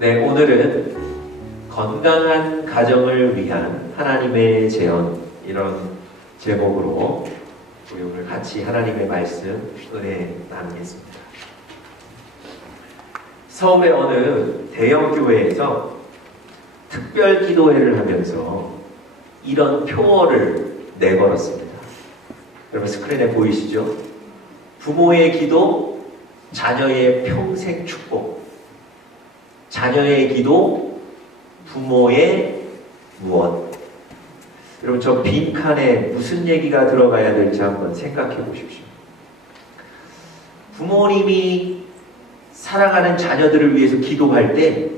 네, 오늘은 건강한 가정을 위한 하나님의 제언, 이런 제목으로 우리 오늘 같이 하나님의 말씀 은혜 나누겠습니다. 서울의 어느 대형 교회에서 특별 기도회를 하면서 이런 표어를 내걸었습니다. 여러분 스크린에 보이시죠? 부모의 기도, 자녀의 평생 축복. 자녀의 기도, 부모의 무엇. 여러분 저 빈칸에 무슨 얘기가 들어가야 될지 한번 생각해 보십시오. 부모님이 사랑하는 자녀들을 위해서 기도할 때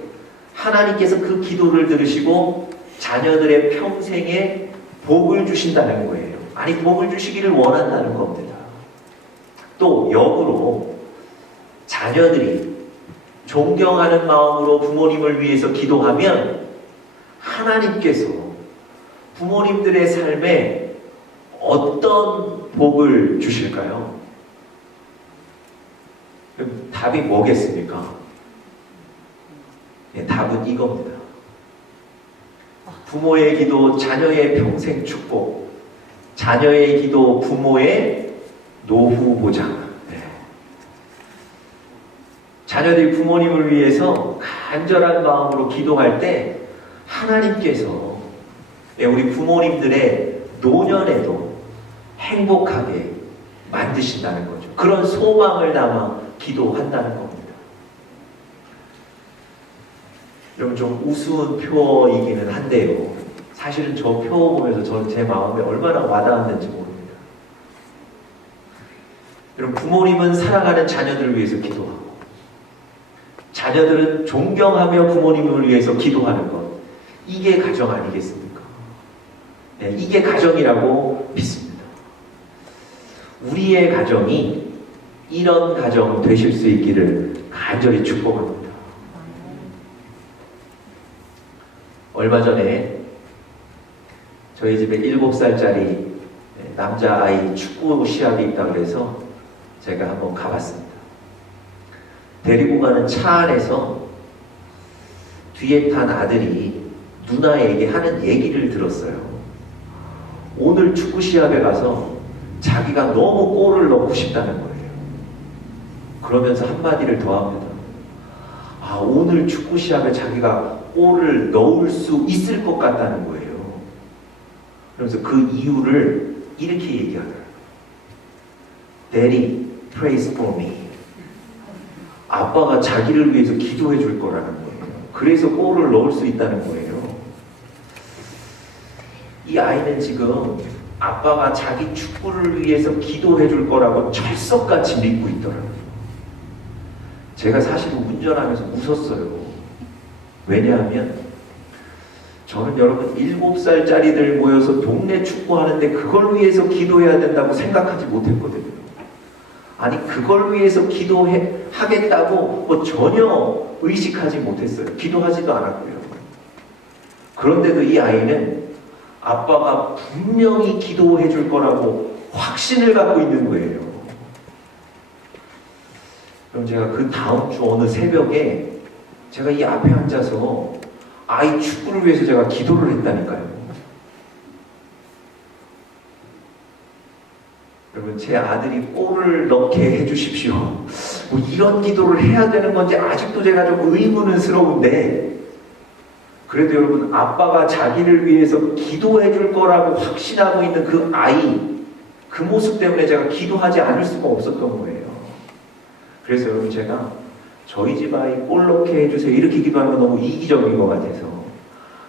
하나님께서 그 기도를 들으시고 자녀들의 평생에 복을 주신다는 거예요. 아니, 복을 주시기를 원한다는 겁니다. 또 역으로 자녀들이 존경하는 마음으로 부모님을 위해서 기도하면 하나님께서 부모님들의 삶에 어떤 복을 주실까요? 그럼 답이 뭐겠습니까? 네, 답은 이겁니다. 부모의 기도, 자녀의 평생 축복. 자녀의 기도, 부모의 노후 보장. 자녀들이 부모님을 위해서 간절한 마음으로 기도할 때 하나님께서 우리 부모님들의 노년에도 행복하게 만드신다는 거죠. 그런 소망을 담아 기도한다는 겁니다. 여러분 좀 우스운 표어이기는 한데요. 사실은 저 표 보면서 저는 제 마음에 얼마나 와닿았는지 모릅니다. 여러분 부모님은 사랑하는 자녀들을 위해서 기도하고 자녀들은 존경하며 부모님을 위해서 기도하는 것. 이게 가정 아니겠습니까? 네, 이게 가정이라고 믿습니다. 우리의 가정이 이런 가정 되실 수 있기를 간절히 축복합니다. 얼마 전에 저희 집에 7살짜리 남자아이 축구 시합이 있다고 해서 제가 한번 가봤습니다. 데리고 가는 차 안에서 뒤에 탄 아들이 누나에게 하는 얘기를 들었어요. 오늘 축구 시합에 가서 자기가 너무 골을 넣고 싶다는 거예요. 그러면서 한마디를 더 합니다. 아, 오늘 축구 시합에 자기가 골을 넣을 수 있을 것 같다는 거예요. 그러면서 그 이유를 이렇게 얘기하더라고요. Daddy prays for me. 아빠가 자기를 위해서 기도해 줄 거라는 거예요. 그래서 골을 넣을 수 있다는 거예요. 이 아이는 지금 아빠가 자기 축구를 위해서 기도해 줄 거라고 철석같이 믿고 있더라고요. 제가 사실 운전하면서 웃었어요. 왜냐하면 저는 여러분 7살짜리들 모여서 동네 축구하는데 그걸 위해서 기도해야 된다고 생각하지 못했거든요. 아니 그걸 위해서 기도하겠다고 뭐 전혀 의식하지 못했어요. 기도하지도 않았고요. 그런데도 이 아이는 아빠가 분명히 기도해 줄 거라고 확신을 갖고 있는 거예요. 그럼 제가 그 다음 주 어느 새벽에 제가 이 앞에 앉아서 아이 축구를 위해서 제가 기도를 했다니까요. 여러분 제 아들이 골을 넣게 해주십시오. 뭐 이런 기도를 해야 되는 건지 아직도 제가 좀 의문스러운데 그래도 여러분 아빠가 자기를 위해서 기도해 줄 거라고 확신하고 있는 그 아이 그 모습 때문에 제가 기도하지 않을 수가 없었던 거예요. 그래서 여러분 제가 저희 집 아이 골 넣게 해주세요 이렇게 기도하는 건 너무 이기적인 것 같아서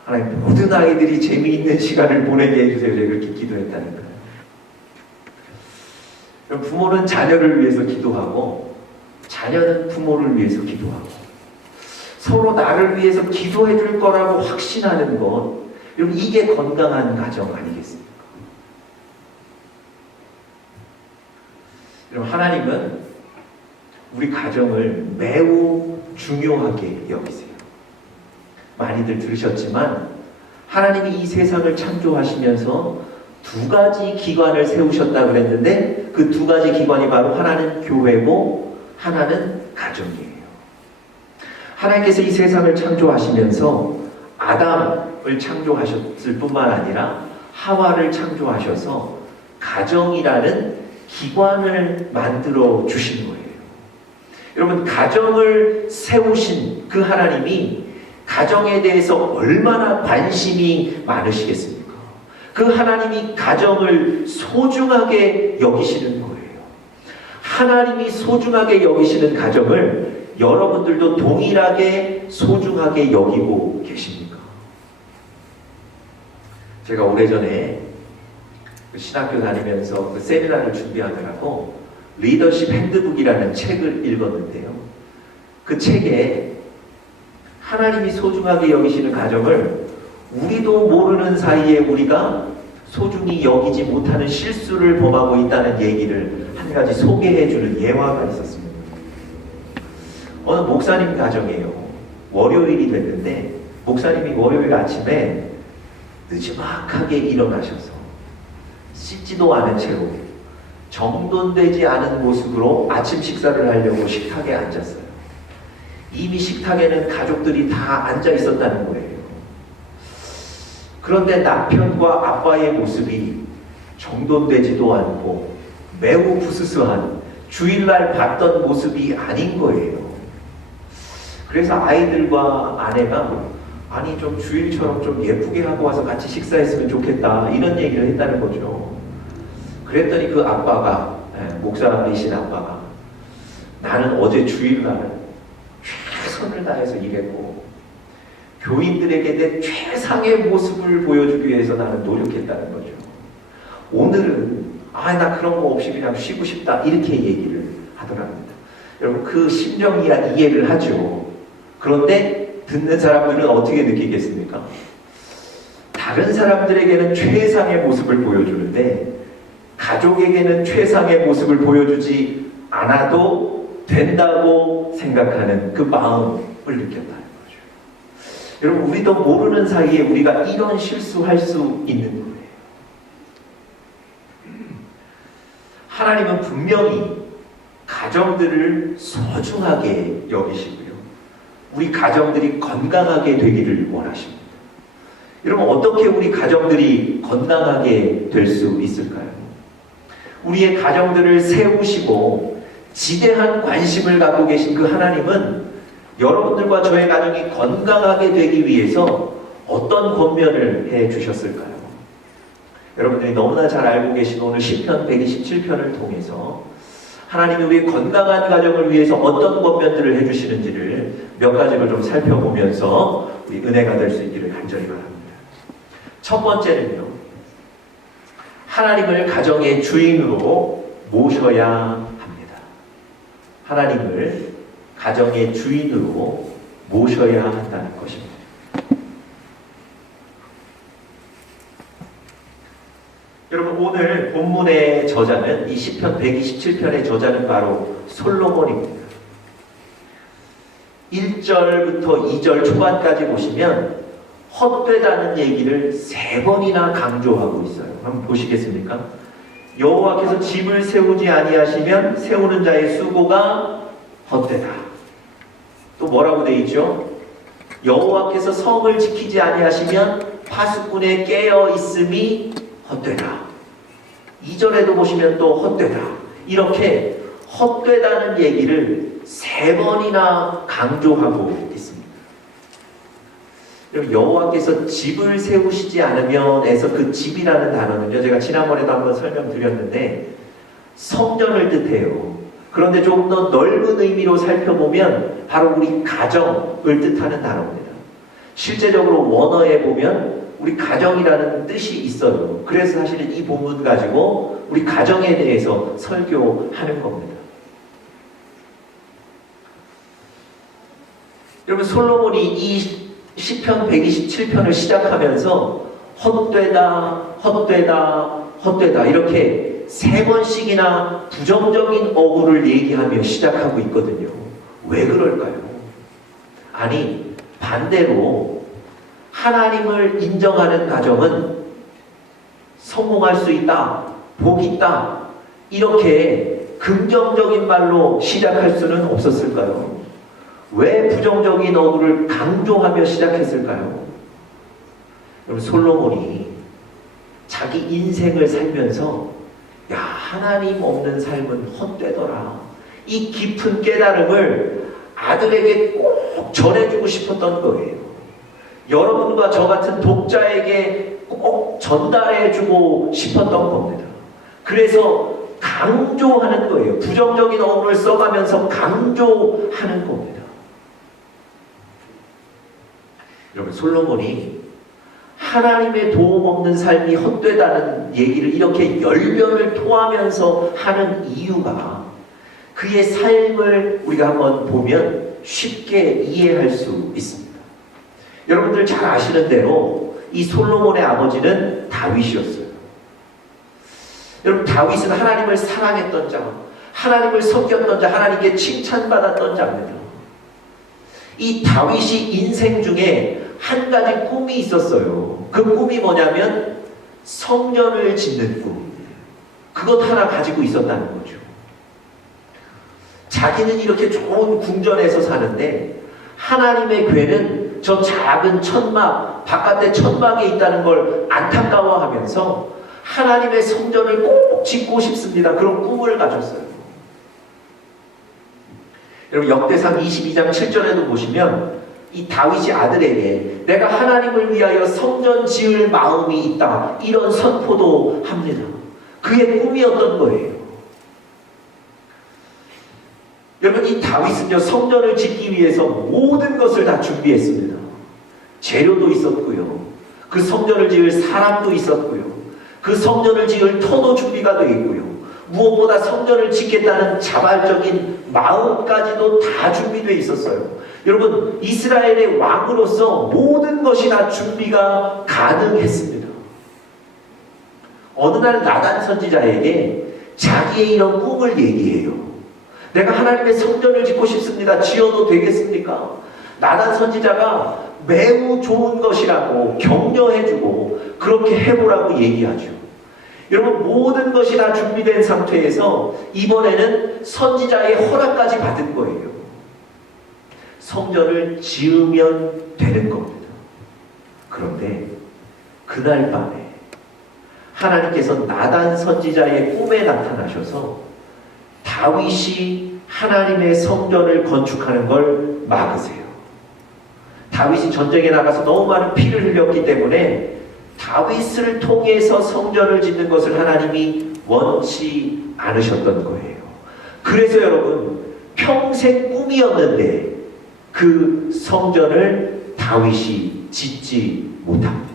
하나님 모든 아이들이 재미있는 시간을 보내게 해주세요 제가 그렇게 기도했다니까요. 부모는 자녀를 위해서 기도하고 자녀는 부모를 위해서 기도하고 서로 나를 위해서 기도해 줄 거라고 확신하는 것, 여러분 이게 건강한 가정 아니겠습니까? 여러분 하나님은 우리 가정을 매우 중요하게 여기세요. 많이들 들으셨지만 하나님이 이 세상을 창조하시면서 두 가지 기관을 세우셨다 그랬는데 그 두 가지 기관이 바로 하나는 교회고 하나는 가정이에요. 하나님께서 이 세상을 창조하시면서 아담을 창조하셨을 뿐만 아니라 하와를 창조하셔서 가정이라는 기관을 만들어 주신 거예요. 여러분, 가정을 세우신 그 하나님이 가정에 대해서 얼마나 관심이 많으시겠습니까? 그 하나님이 가정을 소중하게 여기시는 거예요. 하나님이 소중하게 여기시는 가정을 여러분들도 동일하게 소중하게 여기고 계십니까? 제가 오래전에 신학교 다니면서 그 세미나를 준비하느라고 리더십 핸드북이라는 책을 읽었는데요. 그 책에 하나님이 소중하게 여기시는 가정을 우리도 모르는 사이에 우리가 소중히 여기지 못하는 실수를 범하고 있다는 얘기를 한 가지 소개해주는 예화가 있었습니다. 어느 목사님 가정이에요. 월요일이 됐는데 목사님이 월요일 아침에 늦지막하게 일어나셔서 씻지도 않은 채로 정돈되지 않은 모습으로 아침 식사를 하려고 식탁에 앉았어요. 이미 식탁에는 가족들이 다 앉아 있었다는 거예요. 그런데 남편과 아빠의 모습이 정돈되지도 않고 매우 부스스한 주일날 봤던 모습이 아닌 거예요. 그래서 아이들과 아내가 아니 좀 주일처럼 좀 예쁘게 하고 와서 같이 식사했으면 좋겠다 이런 얘기를 했다는 거죠. 그랬더니 그 아빠가, 목사이신 아빠가 나는 어제 주일날 최선을 다해서 일했고 교인들에게 내 최상의 모습을 보여주기 위해서 나는 노력했다는 거죠. 오늘은 나 그런 거 없이 그냥 쉬고 싶다 이렇게 얘기를 하더랍니다. 여러분, 그 심정 이해를 하죠. 그런데 듣는 사람들은 어떻게 느끼겠습니까? 다른 사람들에게는 최상의 모습을 보여주는데 가족에게는 최상의 모습을 보여주지 않아도 된다고 생각하는 그 마음을 느꼈다는 거죠. 여러분, 우리도 모르는 사이에 우리가 이런 실수할 수 있는 거예요. 하나님은 분명히 가정들을 소중하게 여기시고요. 우리 가정들이 건강하게 되기를 원하십니다. 여러분, 어떻게 우리 가정들이 건강하게 될 수 있을까요? 우리의 가정들을 세우시고 지대한 관심을 갖고 계신 그 하나님은 여러분들과 저의 가정이 건강하게 되기 위해서 어떤 권면을 해 주셨을까요? 여러분들이 너무나 잘 알고 계신 오늘 시편 127편을 통해서 하나님이 우리 건강한 가정을 위해서 어떤 권면들을 해주시는지를 몇 가지로 좀 살펴보면서 우리 은혜가 될 수 있기를 간절히 바랍니다. 첫 번째는요, 하나님을 가정의 주인으로 모셔야 합니다. 하나님을 가정의 주인으로 모셔야 한다는 것입니다. 여러분, 오늘 본문의 저자는 이 시편 127편의 저자는 바로 솔로몬입니다. 1절부터 2절 초반까지 보시면 헛되다는 얘기를 3번이나 강조하고 있어요. 한번 보시겠습니까? 여호와께서 집을 세우지 아니하시면 세우는 자의 수고가 헛되다. 또 뭐라고 되어 있죠? 여호와께서 성을 지키지 아니하시면 파수꾼의 깨어 있음이 헛되다. 2절에도 보시면 또 헛되다. 이렇게 헛되다는 얘기를 3번이나 강조하고 있습니다. 여호와께서 집을 세우시지 않으면에서 그 집이라는 단어는요, 제가 지난번에도 한번 설명드렸는데 성전을 뜻해요. 그런데 조금 더 넓은 의미로 살펴보면 바로 우리 가정을 뜻하는 단어입니다. 실제적으로 원어에 보면 우리 가정이라는 뜻이 있어요. 그래서 사실은 이 본문 가지고 우리 가정에 대해서 설교하는 겁니다. 여러분, 솔로몬이 이 시편 127편을 시작하면서 헛되다, 헛되다, 헛되다 이렇게 3번씩이나 부정적인 어구를 얘기하며 시작하고 있거든요. 왜 그럴까요? 아니, 반대로 하나님을 인정하는 가정은 성공할 수 있다, 복이 있다 이렇게 긍정적인 말로 시작할 수는 없었을까요? 왜 부정적인 어구를 강조하며 시작했을까요? 여러분, 솔로몬이 자기 인생을 살면서 야, 하나님 없는 삶은 헛되더라, 이 깊은 깨달음을 아들에게 꼭 전해주고 싶었던 거예요. 여러분과 저 같은 독자에게 꼭 전달해주고 싶었던 겁니다. 그래서 강조하는 거예요. 부정적인 어구를 써가면서 강조하는 겁니다. 여러분, 솔로몬이 하나님의 도움 없는 삶이 헛되다는 얘기를 이렇게 열변을 토하면서 하는 이유가, 그의 삶을 우리가 한번 보면 쉽게 이해할 수 있습니다. 여러분들 잘 아시는 대로 이 솔로몬의 아버지는 다윗이었어요. 여러분, 다윗은 하나님을 사랑했던 자, 하나님을 섬겼던 자, 하나님께 칭찬받았던 자입니다. 이 다윗이 인생 중에 한 가지 꿈이 있었어요. 그 꿈이 뭐냐면 성전을 짓는 꿈. 그것 하나 가지고 있었다는 거죠. 자기는 이렇게 좋은 궁전에서 사는데 하나님의 괴는 저 작은 천막, 바깥에 천막에 있다는 걸 안타까워하면서 하나님의 성전을 꼭 짓고 싶습니다. 그런 꿈을 가졌어요. 여러분, 역대상 22장 7절에도 보시면 이 다윗이 아들에게 내가 하나님을 위하여 성전 지을 마음이 있다, 이런 선포도 합니다. 그의 꿈이었던 거예요. 여러분, 이 다윗은요, 성전을 짓기 위해서 모든 것을 다 준비했습니다. 재료도 있었고요, 그 성전을 지을 사람도 있었고요, 그 성전을 지을 터도 준비가 되어 있고요, 무엇보다 성전을 짓겠다는 자발적인 마음까지도 다 준비되어 있었어요. 여러분, 이스라엘의 왕으로서 모든 것이 다 준비가 가능했습니다. 어느 날 나단 선지자에게 자기의 이런 꿈을 얘기해요. 내가 하나님의 성전을 짓고 싶습니다. 지어도 되겠습니까? 나단 선지자가 매우 좋은 것이라고 격려해주고 그렇게 해보라고 얘기하죠. 여러분, 모든 것이 다 준비된 상태에서 이번에는 선지자의 허락까지 받은 거예요. 성전을 지으면 되는 겁니다. 그런데 그날 밤에 하나님께서 나단 선지자의 꿈에 나타나셔서 다윗이 하나님의 성전을 건축하는 걸 막으세요. 다윗이 전쟁에 나가서 너무 많은 피를 흘렸기 때문에 다윗을 통해서 성전을 짓는 것을 하나님이 원치 않으셨던 거예요. 그래서 여러분, 평생 꿈이었는데 그 성전을 다윗이 짓지 못합니다.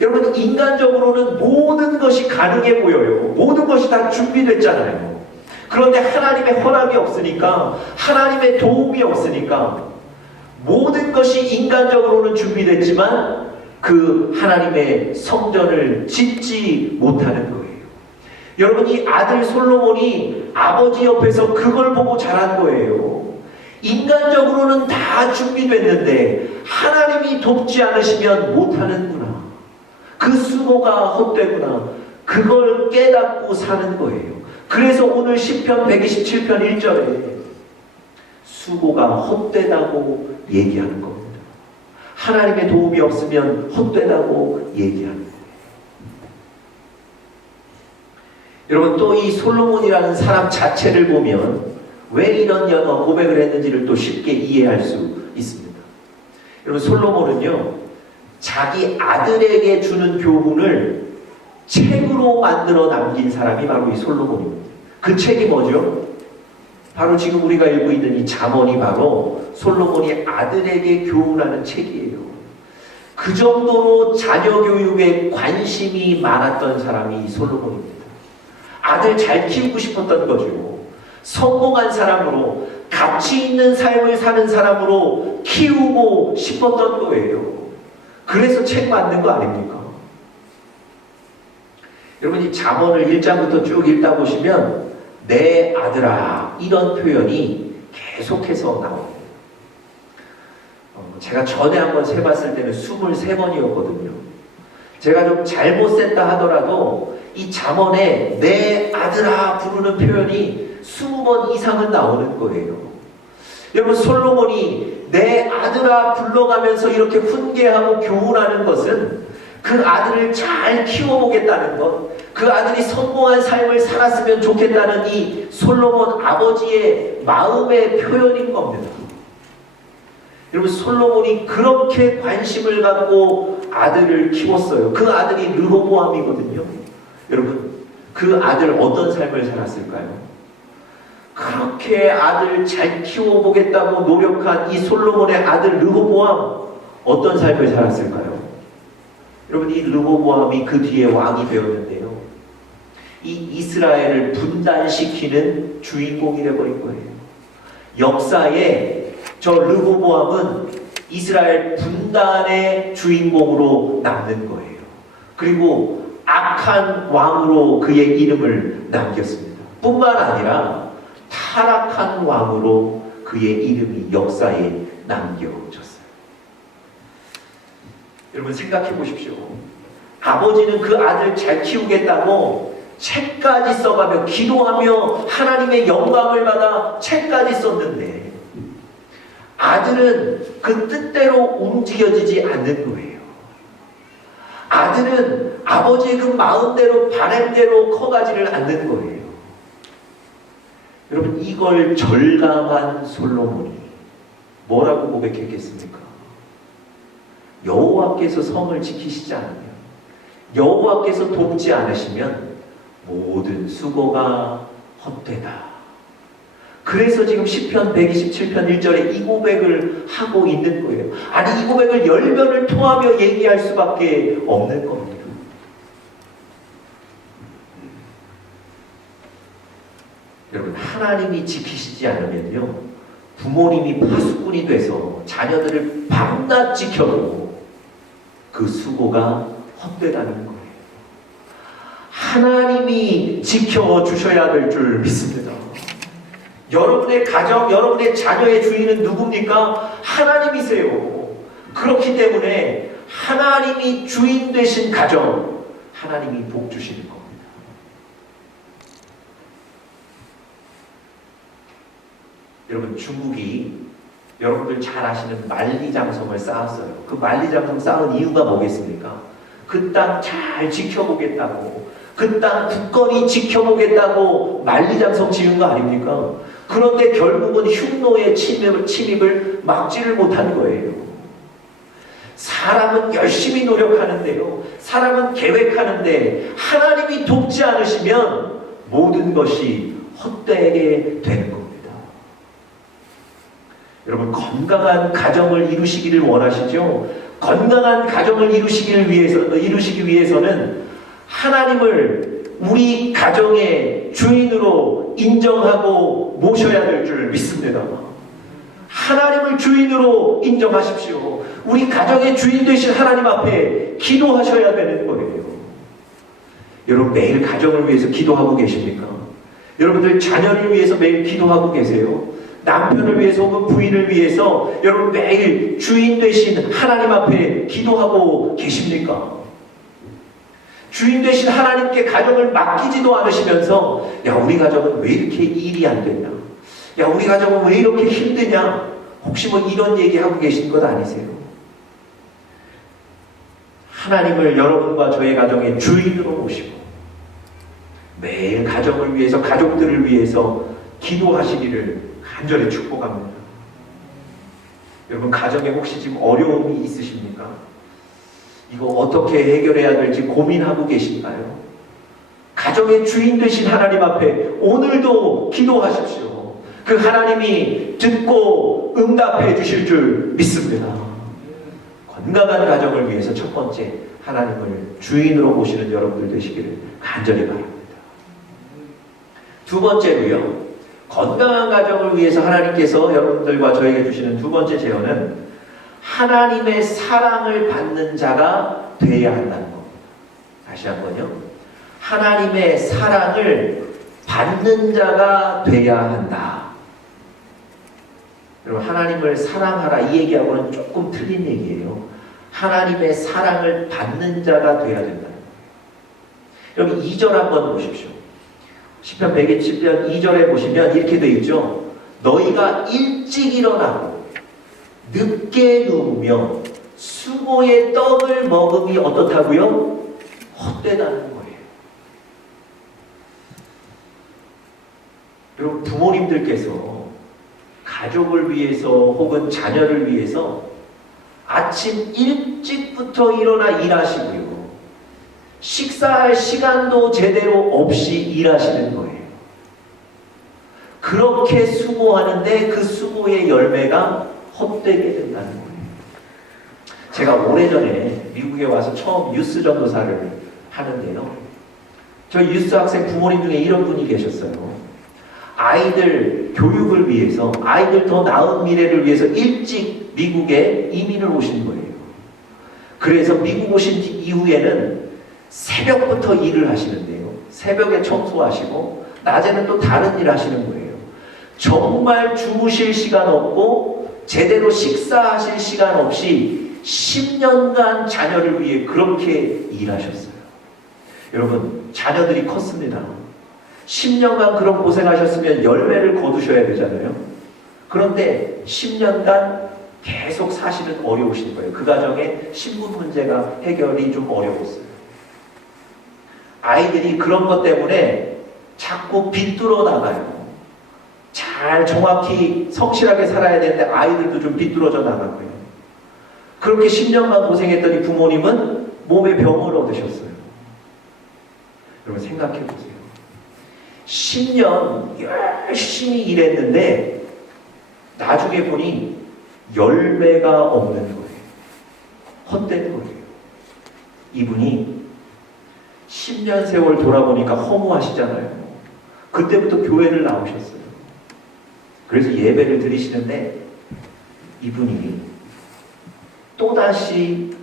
여러분, 인간적으로는 모든 것이 가능해 보여요. 모든 것이 다 준비됐잖아요. 그런데 하나님의 허락이 없으니까, 하나님의 도움이 없으니까 모든 것이 인간적으로는 준비됐지만 그 하나님의 성전을 짓지 못하는 거예요. 여러분, 이 아들 솔로몬이 아버지 옆에서 그걸 보고 자란 거예요. 인간적으로는 다 준비됐는데 하나님이 돕지 않으시면 못하는구나, 그 수고가 헛되구나, 그걸 깨닫고 사는 거예요. 그래서 오늘 시편 127편 1절에 수고가 헛되다고 얘기하는 겁니다. 하나님의 도움이 없으면 헛되다고 얘기하는 거예요. 여러분, 또 이 솔로몬이라는 사람 자체를 보면 왜 이런 고백을 했는지를 또 쉽게 이해할 수 있습니다. 여러분, 솔로몬은요, 자기 아들에게 주는 교훈을 책으로 만들어 남긴 사람이 바로 이 솔로몬입니다. 그 책이 뭐죠? 바로 지금 우리가 읽고 있는 이 잠언이 바로 솔로몬이 아들에게 교훈하는 책이에요. 그 정도로 자녀 교육에 관심이 많았던 사람이 이 솔로몬입니다. 아들 잘 키우고 싶었던 거죠. 성공한 사람으로, 가치 있는 삶을 사는 사람으로 키우고 싶었던 거예요. 그래서 책 만든 거 아닙니까? 여러분, 이 잠언을 1장부터 쭉 읽다 보시면 내 아들아, 이런 표현이 계속해서 나옵니다. 제가 전에 한번 세봤을 때는 23번이었거든요. 제가 좀 잘못 셌다 하더라도 이 잠언에 내 아들아 부르는 표현이 20번 이상은 나오는 거예요. 여러분, 솔로몬이 내 아들아 불러가면서 이렇게 훈계하고 교훈하는 것은 그 아들을 잘 키워보겠다는 것, 그 아들이 성공한 삶을 살았으면 좋겠다는 이 솔로몬 아버지의 마음의 표현인 겁니다. 여러분, 솔로몬이 그렇게 관심을 갖고 아들을 키웠어요. 그 아들이 르호보암이거든요. 여러분, 그 아들 어떤 삶을 살았을까요? 그렇게 아들 잘 키워보겠다고 노력한 이 솔로몬의 아들 르호보암, 어떤 삶을 살았을까요? 여러분, 이 르호보암이 그 뒤에 왕이 되었는데요, 이 이스라엘을 분단시키는 주인공이 되어버린 거예요. 역사에 저 르호보암은 이스라엘 분단의 주인공으로 남는 거예요. 그리고 악한 왕으로 그의 이름을 남겼습니다. 뿐만 아니라 타락한 왕으로 그의 이름이 역사에 남겨졌어요. 여러분, 생각해 보십시오. 아버지는 그 아들 잘 키우겠다고 책까지 써가며 기도하며 하나님의 영광을 받아 책까지 썼는데 아들은 그 뜻대로 움직여지지 않는 거예요. 아들은 아버지의 그 마음대로 바람대로 커가지를 않는 거예요. 여러분, 이걸 절감한 솔로몬이 뭐라고 고백했겠습니까? 여호와께서 성을 지키시지 않으면, 여호와께서 돕지 않으시면 모든 수고가 헛되다. 그래서 지금 시편 127편 1절에 이 고백을 하고 있는 거예요. 아니, 이 고백을 열변을 토하며 얘기할 수밖에 없는 겁니다. 여러분, 하나님이 지키시지 않으면요, 부모님이 파수꾼이 돼서 자녀들을 밤낮 지켜도 그 수고가 헛되다는 거예요. 하나님이 지켜주셔야 될 줄 믿습니다. 여러분의 가정, 여러분의 자녀의 주인은 누굽니까? 하나님이세요. 그렇기 때문에 하나님이 주인 되신 가정, 하나님이 복 주시는 겁니다. 여러분, 중국이 여러분들 잘 아시는 만리장성을 쌓았어요. 그 만리장성 쌓은 이유가 뭐겠습니까? 그 땅 잘 지켜보겠다고, 그 땅 굳건히 지켜보겠다고 만리장성 지은 거 아닙니까? 그런데 결국은 흉노의 침입을 막지를 못한 거예요. 사람은 열심히 노력하는데요, 사람은 계획하는데 하나님이 돕지 않으시면 모든 것이 헛되게 되는 겁니다. 여러분, 건강한 가정을 이루시기를 원하시죠? 건강한 가정을 이루시기 위해서는 하나님을 우리 가정의 주인으로 인정하고 모셔야 될 줄 믿습니다. 하나님을 주인으로 인정하십시오. 우리 가정의 주인 되신 하나님 앞에 기도하셔야 되는 거예요. 여러분, 매일 가정을 위해서 기도하고 계십니까? 여러분들 자녀를 위해서 매일 기도하고 계세요? 남편을 위해서 혹은 부인을 위해서 여러분 매일 주인 되신 하나님 앞에 기도하고 계십니까? 주인 되신 하나님께 가정을 맡기지도 않으시면서, 야, 우리 가정은 왜 이렇게 일이 안 되냐? 야, 우리 가정은 왜 이렇게 힘드냐? 혹시 뭐 이런 얘기하고 계신 것 아니세요? 하나님을 여러분과 저의 가정의 주인으로 모시고 매일 가정을 위해서, 가족들을 위해서 기도하시기를 간절히 축복합니다. 여러분, 가정에 혹시 지금 어려움이 있으십니까? 이거 어떻게 해결해야 될지 고민하고 계신가요? 가정의 주인 되신 하나님 앞에 오늘도 기도하십시오. 그 하나님이 듣고 응답해 주실 줄 믿습니다. 건강한 가정을 위해서 첫 번째, 하나님을 주인으로 모시는 여러분들 되시기를 간절히 바랍니다. 두 번째로요, 건강한 가정을 위해서 하나님께서 여러분들과 저에게 주시는 두 번째 제언은 하나님의 사랑을 받는 자가 되어야 한다는 겁니다. 다시 한번요. 하나님의 사랑을 받는 자가 되어야 한다. 여러분, 하나님을 사랑하라 이 얘기하고는 조금 틀린 얘기예요. 하나님의 사랑을 받는 자가 되어야 된다. 여러분, 2절 한번 보십시오. 시편 127편 2절에 보시면 이렇게 되어 있죠. 너희가 일찍 일어나고 늦게 누우며 수고의 떡을 먹음이 어떻다고요? 헛되다는 거예요. 여러분, 부모님들께서 가족을 위해서 혹은 자녀를 위해서 아침 일찍부터 일어나 일하시고요. 식사할 시간도 제대로 없이 일하시는 거예요. 그렇게 수고하는데 그 수고의 열매가 헛되게 된다는 거예요. 제가 오래전에 미국에 와서 처음 유스 전도사를 하는데요. 저희 유스 학생 부모님 중에 이런 분이 계셨어요. 아이들 교육을 위해서, 아이들 더 나은 미래를 위해서 일찍 미국에 이민을 오신 거예요. 그래서 미국 오신 이후에는 새벽부터 일을 하시는데요. 새벽에 청소하시고 낮에는 또 다른 일 하시는 거예요. 정말 주무실 시간 없고 제대로 식사하실 시간 없이 10년간 자녀를 위해 그렇게 일하셨어요. 여러분, 자녀들이 컸습니다. 10년간 그런 고생하셨으면 열매를 거두셔야 되잖아요. 그런데 10년간 계속 사실은 어려우신 거예요. 그 가정에 신분 문제가 해결이 좀 어려웠어요. 아이들이 그런 것 때문에 자꾸 비뚤어 나가요. 잘 정확히 성실하게 살아야 되는데 아이들도 좀 비뚤어져 나가고요. 그렇게 10년간 고생했더니 부모님은 몸에 병을 얻으셨어요. 여러분, 생각해 보세요. 10년 열심히 일했는데 나중에 보니 열매가 없는 거예요. 헛된 거예요. 이분이 10년 세월 돌아보니까 허무하시잖아요. 그때부터 교회를 나오셨어요. 그래서 예배를 드리시는데 이분이 또다시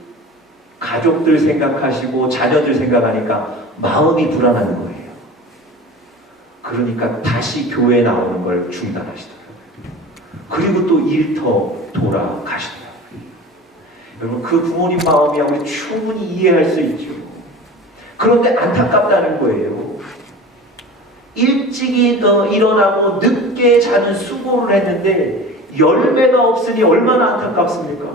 가족들 생각하시고 자녀들 생각하니까 마음이 불안한 거예요. 그러니까 다시 교회에 나오는 걸 중단하시더라고요. 그리고 또 일터 돌아가시더라고요. 여러분, 그 부모님 마음이야 우리 충분히 이해할 수 있죠. 그런데 안타깝다는 거예요. 일찍이 일어나고 늦게 자는 수고를 했는데 열매가 없으니 얼마나 안타깝습니까?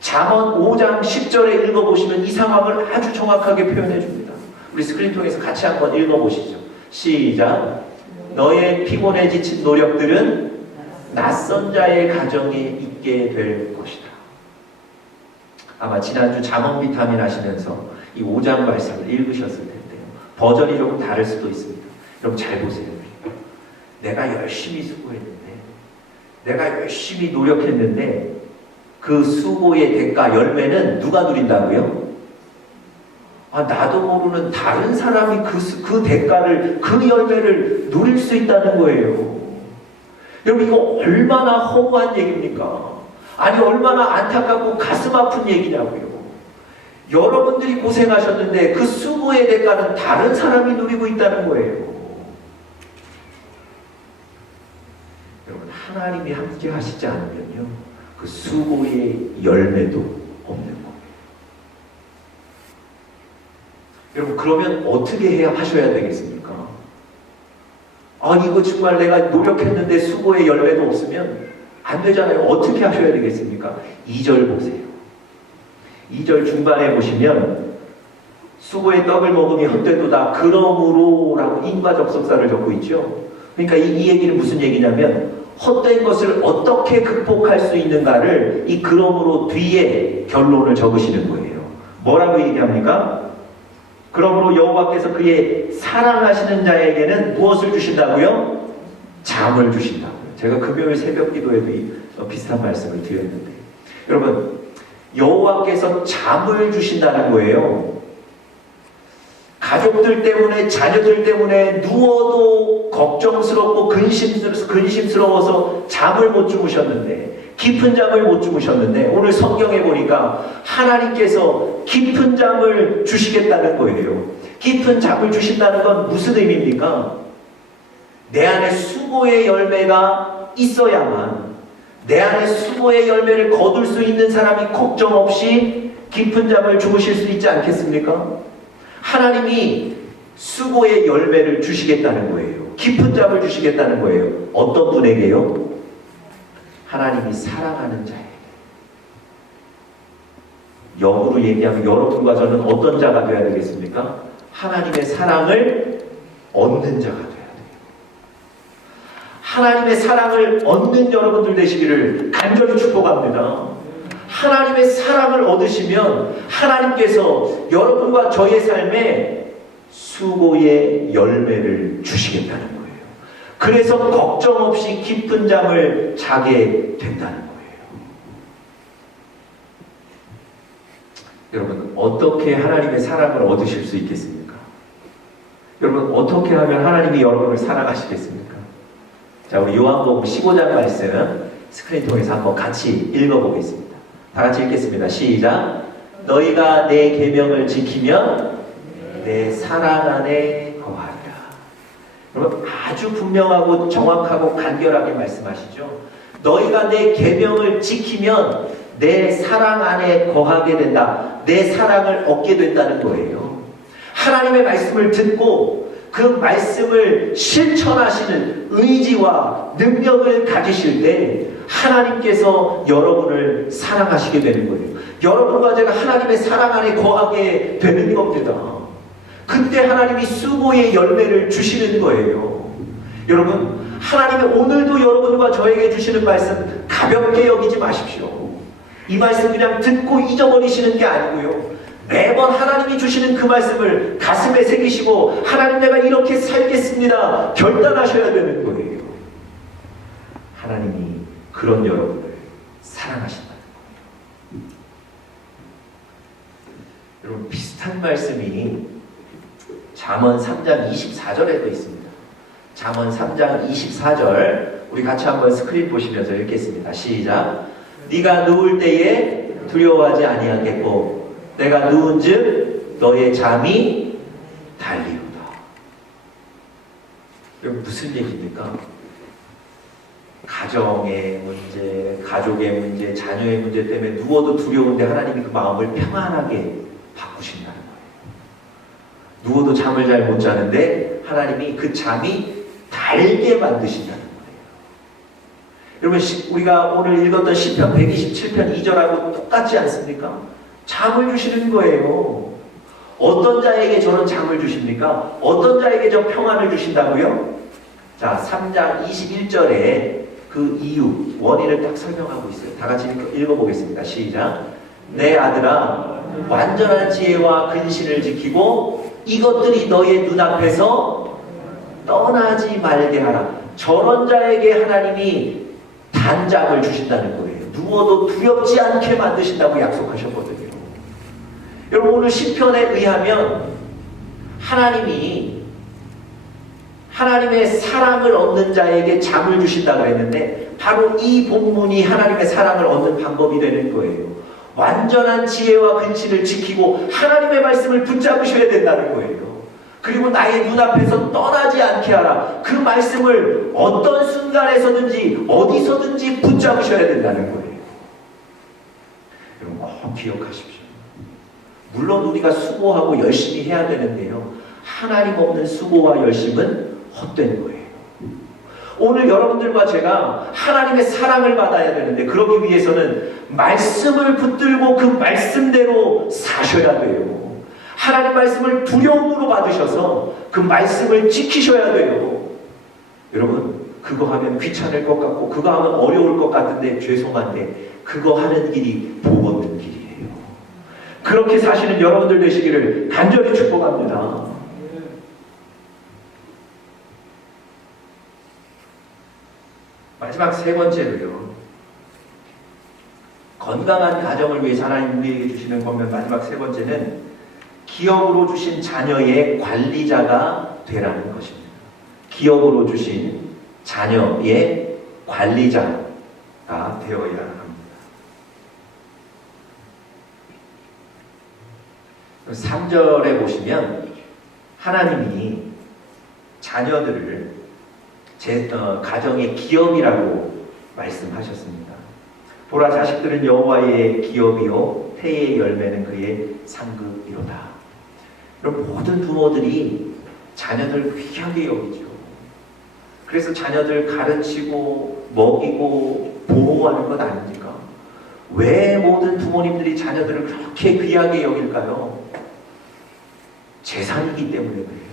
잠언 5장 10절에 읽어보시면 이 상황을 아주 정확하게 표현해 줍니다. 우리 스크린 통해서 같이 한번 읽어보시죠. 시작. 너의 피곤해 지친 노력들은 낯선 자의 가정에 있게 될 것이다. 아마 지난주 잠언 비타민 하시면서 이 5장 말씀을 읽으셨을 텐데요. 버전이 조금 다를 수도 있습니다. 여러분, 잘 보세요. 내가 열심히 수고했는데, 내가 열심히 노력했는데 그 수고의 대가, 열매는 누가 누린다고요? 나도 모르는 다른 사람이 그 대가를, 그 열매를 누릴 수 있다는 거예요. 여러분, 이거 얼마나 허무한 얘기입니까? 아니, 얼마나 안타깝고 가슴 아픈 얘기냐고요. 여러분들이 고생하셨는데 그 수고의 대가는 다른 사람이 누리고 있다는 거예요. 여러분, 하나님이 함께 하시지 않으면요, 그 수고의 열매도 없는 거예요. 여러분, 그러면 어떻게 하셔야 되겠습니까? 이거 정말 내가 노력했는데 수고의 열매도 없으면 안 되잖아요. 어떻게 하셔야 되겠습니까? 2절 보세요. 2절 중반에 보시면 수고의 떡을 먹음이 헛되도다 그러므로 라고 인과 접속사를 적고 있죠. 그러니까 이 얘기는 무슨 얘기냐면 헛된 것을 어떻게 극복할 수 있는가를 이 그러므로 뒤에 결론을 적으시는 거예요. 뭐라고 얘기합니까? 그러므로 여호와께서 그의 사랑하시는 자에게는 무엇을 주신다고요? 잠을 주신다고요. 제가 금요일 새벽 기도에도 비슷한 말씀을 드렸는데, 여러분, 여호와께서 잠을 주신다는 거예요. 가족들 때문에, 자녀들 때문에 누워도 걱정스럽고 근심스러워서 잠을 못 주무셨는데, 깊은 잠을 못 주무셨는데, 오늘 성경에 보니까 하나님께서 깊은 잠을 주시겠다는 거예요. 깊은 잠을 주신다는 건 무슨 의미입니까? 내 안에 수고의 열매가 있어야만, 내 안에 수고의 열매를 거둘 수 있는 사람이 걱정 없이 깊은 잠을 주무실 수 있지 않겠습니까? 하나님이 수고의 열매를 주시겠다는 거예요. 깊은 잠을 주시겠다는 거예요. 어떤 분에게요? 하나님이 사랑하는 자에게. 영어로 얘기하면 여러분과 저는 어떤 자가 되어야 되겠습니까? 하나님의 사랑을 얻는 자가 되어야 돼요. 하나님의 사랑을 얻는 여러분들 되시기를 간절히 축복합니다. 하나님의 사랑을 얻으시면 하나님께서 여러분과 저의 삶에 수고의 열매를 주시겠다는 거예요. 그래서 걱정 없이 깊은 잠을 자게 된다는 거예요. 여러분, 어떻게 하나님의 사랑을 얻으실 수 있겠습니까? 여러분, 어떻게 하면 하나님이 여러분을 사랑하시겠습니까? 자, 우리 요한복음 15장 말씀 스크린 통해서 한번 같이 읽어보겠습니다. 다 같이 읽겠습니다. 시작. 너희가 내 계명을 지키면 내 사랑 안에 거하리라. 여러분, 아주 분명하고 정확하고 간결하게 말씀하시죠. 너희가 내 계명을 지키면 내 사랑 안에 거하게 된다. 내 사랑을 얻게 된다는 거예요. 하나님의 말씀을 듣고 그 말씀을 실천하시는 의지와 능력을 가지실 때 하나님께서 여러분을 사랑하시게 되는 거예요. 여러분과 제가 하나님의 사랑 안에 거하게 되는 겁니다. 그때 하나님이 수고의 열매를 주시는 거예요. 여러분, 하나님이 오늘도 여러분과 저에게 주시는 말씀 가볍게 여기지 마십시오. 이 말씀 그냥 듣고 잊어버리시는 게 아니고요. 매번 하나님이 주시는 그 말씀을 가슴에 새기시고 하나님 내가 이렇게 살겠습니다 결단하셔야 되는 거예요. 하나님이 그런 여러분을 사랑하신다는 거예요. 여러분, 비슷한 말씀이 잠언 3장 24절에도 있습니다. 잠언 3장 24절 우리 같이 한번 스크린 보시면서 읽겠습니다. 시작. 네가 누울 때에 두려워하지 아니하겠고 내가 누운즉 너의 잠이 달리로다. 여러분, 무슨 얘기입니까? 가정의 문제, 가족의 문제, 자녀의 문제 때문에 누워도 두려운데 하나님이 그 마음을 평안하게 바꾸신다는 거예요. 누워도 잠을 잘 못 자는데 하나님이 그 잠이 달게 만드신다는 거예요. 여러분, 우리가 오늘 읽었던 시편 127편 2절하고 똑같지 않습니까? 잠을 주시는 거예요. 어떤 자에게 저는 잠을 주십니까? 어떤 자에게 저 평안을 주신다고요? 자, 3장 21절에 그 이유, 원인을 딱 설명하고 있어요. 다 같이 읽어보겠습니다. 시작. 내 아들아, 완전한 지혜와 근신을 지키고 이것들이 너의 눈앞에서 떠나지 말게 하라. 저런 자에게 하나님이 단잠을 주신다는 거예요. 누워도 두렵지 않게 만드신다고 약속하셨거든요. 여러분, 오늘 시편에 의하면 하나님이 하나님의 사랑을 얻는 자에게 잠을 주신다고 했는데 바로 이 본문이 하나님의 사랑을 얻는 방법이 되는 거예요. 완전한 지혜와 근신을 지키고 하나님의 말씀을 붙잡으셔야 된다는 거예요. 그리고 나의 눈앞에서 떠나지 않게 하라. 그 말씀을 어떤 순간에서든지 어디서든지 붙잡으셔야 된다는 거예요. 여러분, 꼭 기억하십시오. 물론 우리가 수고하고 열심히 해야 되는데요. 하나님 없는 수고와 열심은 헛된 거예요. 오늘 여러분들과 제가 하나님의 사랑을 받아야 되는데 그러기 위해서는 말씀을 붙들고 그 말씀대로 사셔야 돼요. 하나님 말씀을 두려움으로 받으셔서 그 말씀을 지키셔야 돼요. 여러분, 그거 하면 귀찮을 것 같고 그거 하면 어려울 것 같은데 죄송한데 그거 하는 길이 복 얻는 길이에요. 그렇게 사시는 여러분들 되시기를 간절히 축복합니다. 마지막 세 번째로요. 건강한 가정을 위해서 하나님 우리에게 주시는 것면 마지막 세 번째는 기업으로 주신 자녀의 관리자가 되라는 것입니다. 기업으로 주신 자녀의 관리자가 되어야 합니다. 3절에 보시면 하나님이 자녀들을 가정의 기업이라고 말씀하셨습니다. 보라, 자식들은 여호와의 기업이요 태의 열매는 그의 상급이로다. 여러분, 모든 부모들이 자녀들 귀하게 여기죠. 그래서 자녀들 가르치고 먹이고 보호하는 것 아닙니까? 왜 모든 부모님들이 자녀들을 그렇게 귀하게 여길까요? 재산이기 때문에 그래요.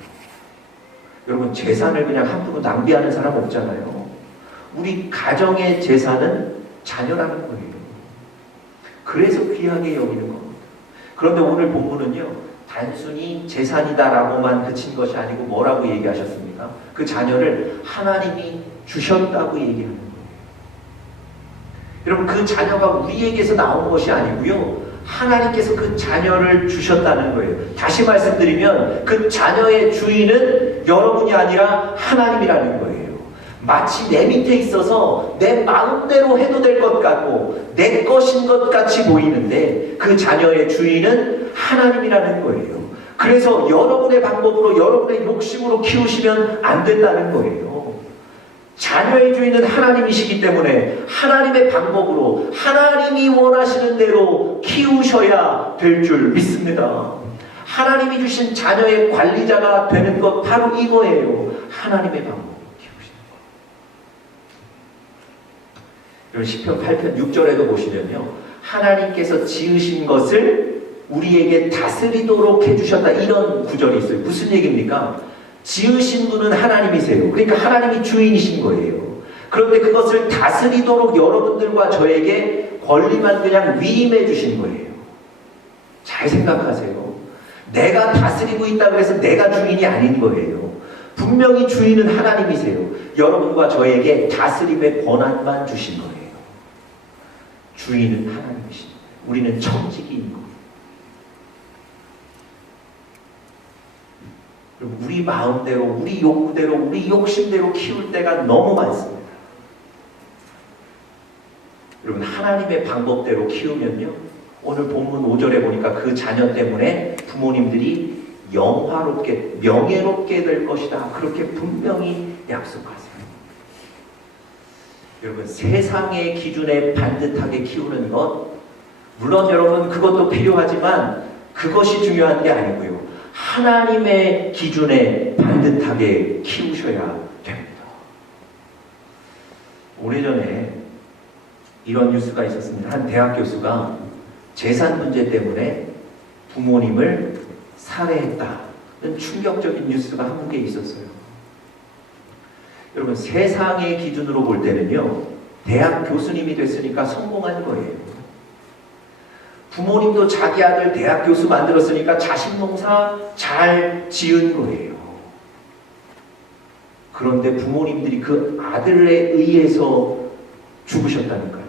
여러분, 재산을 그냥 함부로 낭비하는 사람 없잖아요. 우리 가정의 재산은 자녀라는 거예요. 그래서 귀하게 여기는 겁니다. 그런데 오늘 본문은요, 단순히 재산이다라고만 그친 것이 아니고 뭐라고 얘기하셨습니까? 그 자녀를 하나님이 주셨다고 얘기하는 거예요. 여러분, 그 자녀가 우리에게서 나온 것이 아니고요, 하나님께서 그 자녀를 주셨다는 거예요. 다시 말씀드리면 그 자녀의 주인은 여러분이 아니라 하나님이라는 거예요. 마치 내 밑에 있어서 내 마음대로 해도 될 것 같고 내 것인 것 같이 보이는데 그 자녀의 주인은 하나님이라는 거예요. 그래서 여러분의 방법으로 여러분의 욕심으로 키우시면 안 된다는 거예요. 자녀의 주인은 하나님이시기 때문에 하나님의 방법으로 하나님이 원하시는 대로 키우셔야 될 줄 믿습니다. 하나님이 주신 자녀의 관리자가 되는 것 바로 이거예요. 하나님의 방법으로 키우시는 것. 여러분, 시편 8편 6절에도 보시면요, 하나님께서 지으신 것을 우리에게 다스리도록 해주셨다, 이런 구절이 있어요. 무슨 얘기입니까? 지으신 분은 하나님이세요. 그러니까 하나님이 주인이신 거예요. 그런데 그것을 다스리도록 여러분들과 저에게 권리만 그냥 위임해 주신 거예요. 잘 생각하세요. 내가 다스리고 있다고 해서 내가 주인이 아닌 거예요. 분명히 주인은 하나님이세요. 여러분과 저에게 다스림의 권한만 주신 거예요. 주인은 하나님이신 거예요. 우리는 청지기인 거예요. 우리 마음대로, 우리 욕구대로, 우리 욕심대로 키울 때가 너무 많습니다. 여러분, 하나님의 방법대로 키우면요, 오늘 본문 5절에 보니까 그 자녀 때문에 부모님들이 영화롭게, 명예롭게 될 것이다, 그렇게 분명히 약속하세요. 여러분, 세상의 기준에 반듯하게 키우는 것, 물론 여러분 그것도 필요하지만 그것이 중요한 게 아니고요, 하나님의 기준에 반듯하게 키우셔야 됩니다. 오래전에 이런 뉴스가 있었습니다. 한 대학 교수가 재산 문제 때문에 부모님을 살해했다는 충격적인 뉴스가 한국에 있었어요. 여러분, 세상의 기준으로 볼 때는요, 대학 교수님이 됐으니까 성공한 거예요. 부모님도 자기 아들 대학 교수 만들었으니까 자식 농사 잘 지은 거예요. 그런데 부모님들이 그 아들에 의해서 죽으셨다니까요.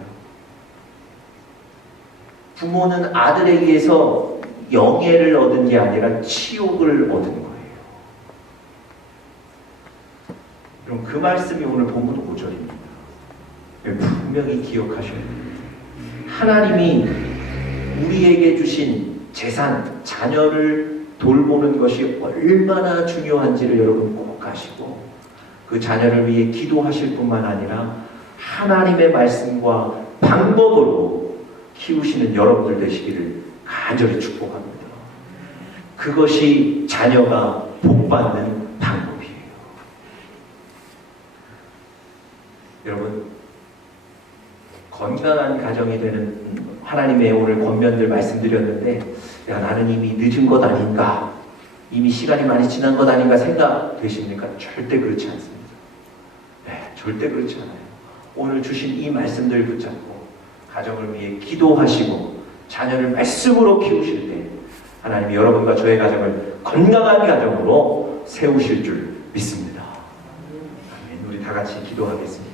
부모는 아들에 의해서 영예를 얻은 게 아니라 치욕을 얻은 거예요. 그럼 그 말씀이 오늘 본문 5절입니다. 분명히 기억하셔야 됩니다. 하나님이 우리에게 주신 재산, 자녀를 돌보는 것이 얼마나 중요한지를 여러분 꼭 아시고 그 자녀를 위해 기도하실 뿐만 아니라 하나님의 말씀과 방법으로 키우시는 여러분들 되시기를 간절히 축복합니다. 그것이 자녀가 복받는 방법이에요. 여러분, 건강한 가정이 되는 하나님의 오늘 권면들 말씀드렸는데, 야, 나는 이미 늦은 것 아닌가, 이미 시간이 많이 지난 것 아닌가 생각되십니까? 절대 그렇지 않습니다. 네, 절대 그렇지 않아요. 오늘 주신 이 말씀들 붙잡고 가정을 위해 기도하시고 자녀를 말씀으로 키우실 때 하나님이 여러분과 저의 가정을 건강한 가정으로 세우실 줄 믿습니다. 아멘. 우리 다 같이 기도하겠습니다.